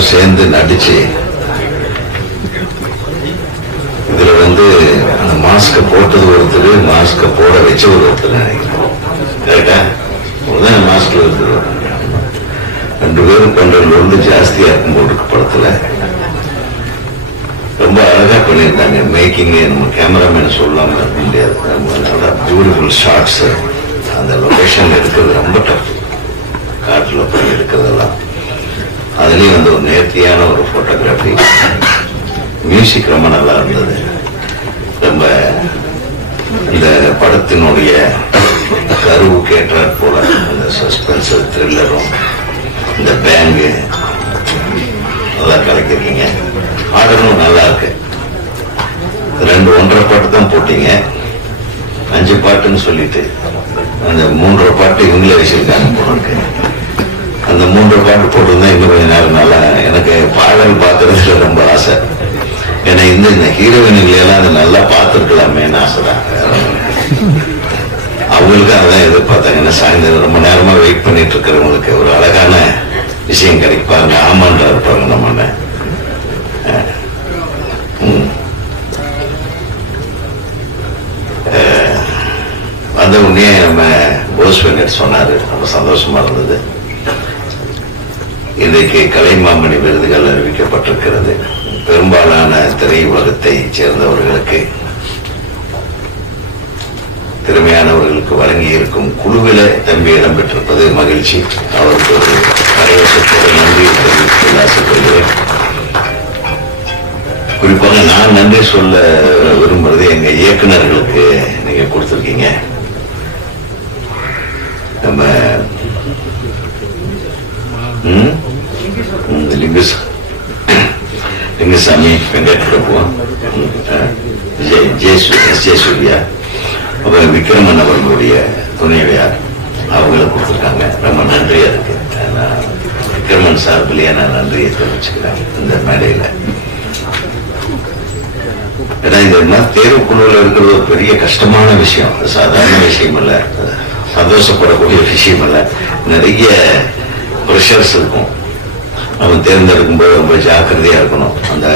எல்லாரும் சேர்ந்து நடிச்சு இதுல அந்த மாஸ்க போட்டது ஒருத்தர், மாஸ்க போட வச்சவர் ஒருத்தர் நினைக்கிறேன். கரெக்டா? மாஸ்க்ல ஒருத்தர் 2 பேரும் பண்றது ஜாஸ்தியா இருக்கும் போட்டு படத்துல. ரொம்ப அழகா பண்ணியிருந்தாங்க மேக்கிங். நம்ம கேமராமேன் சொல்லாம இருக்க முடியாது. Beautiful shots. அந்த லொகேஷன் எடுக்கிறது ரொம்ப டஃப். காட்டுல போய் எடுக்கிறதெல்லாம் அதுலயும் ஒரு நேர்த்தியான ஒரு போட்டோகிராஃபி. மியூசிக் ரொம்ப நல்லா இருந்தது. ரொம்ப இந்த படத்தினுடைய கருவு கேட்டாற் போல அந்த சஸ்பென்ஸ் த்ரில்லரும் இந்த பேங்கு நல்லா கலக்கிருக்கீங்க. ஆடலும் நல்லா இருக்கு. 2 1.5 பாட்டு தான் போட்டீங்க. 5 பாட்டுன்னு சொல்லிட்டு அந்த 3.5 பாட்டு இவங்களே வச்சிருக்காங்க போல இருக்கு. அந்த 3.5 பாட்டு போட்டுருந்தா இன்னும் கொஞ்ச நேரம் நல்லா. எனக்கு பாடல் பார்க்கறதுல ரொம்ப ஆசை. ஏன்னா இந்த ஹீரோயின்களெல்லாம் அதை நல்லா பார்த்துருக்கலாமேன்னு ஆசைதான். அவங்களுக்கு அதான் எதிர்பார்த்தாங்க. ஏன்னா சாயந்தரம் ரொம்ப நேரமா வெயிட் பண்ணிட்டு இருக்கிறவங்களுக்கு ஒரு அழகான விஷயம் கிடைப்பாங்க. ஆமான்றா இருப்பாங்க நம்ம. வந்த உடனே நம்ம போஸ் வெங்கட் சொன்னாரு. ரொம்ப சந்தோஷமா இருந்தது. இன்றைக்கு கலைமாமணி விருதுகள் அறிவிக்கப்பட்டிருக்கிறது. பெரும்பாலான திரை உலகத்தை சேர்ந்தவர்களுக்கு, திறமையானவர்களுக்கு வழங்கி இருக்கும் குழுவில தம்பி இடம்பெற்றிருப்பது மகிழ்ச்சி. அவருக்கு ஒரு கரகோஷத்தோடு நன்றி தெரிவித்து ஆசைப்படுகிறேன். குறிப்பாக நான் நன்றி சொல்ல விரும்புறது எங்க இயக்குநர்களுக்கு. நீங்க கொடுத்திருக்கீங்க. நம்ம லிங்குசாமி, வெங்கட் பிரபு, ஜெயசூர்யா, அப்புறம் விக்ரமன் அவர்களுடைய துணைவியார் அவங்களும் கொடுத்துருக்காங்க. ரொம்ப நன்றியா இருக்கு. விக்ரமன் சார்பிலேயே நான் நன்றியை தெரிவிச்சுக்கிறேன் இந்த மேடையில. ஏன்னா இந்த தேர்வு குழுவில் இருக்கிறது ஒரு பெரிய கஷ்டமான விஷயம். சாதாரண விஷயம் இல்ல, சந்தோஷப்படக்கூடிய விஷயம் இல்ல. நிறைய ப்ரெஷர்ஸ் இருக்கும். அவன் தேர்ந்தெடுக்கும் போது ரொம்ப ஜாக்கிரதையா இருக்கணும். அந்த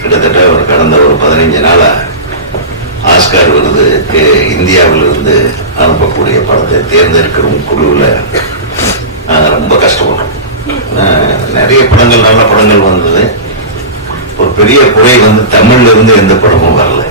கிட்டத்தட்ட கடந்த ஒரு 15 நாளா ஆஸ்கார் விருதுக்கு இந்தியாவிலிருந்து அனுப்பக்கூடிய படத்தை தேர்ந்தெடுக்கிற குழுவில் ரொம்ப கஷ்டப்பட்டோம். நிறைய படங்கள், நல்ல படங்கள் வந்தது. ஒரு பெரிய குறை தமிழ்ல இருந்து எந்த படமும் வரல.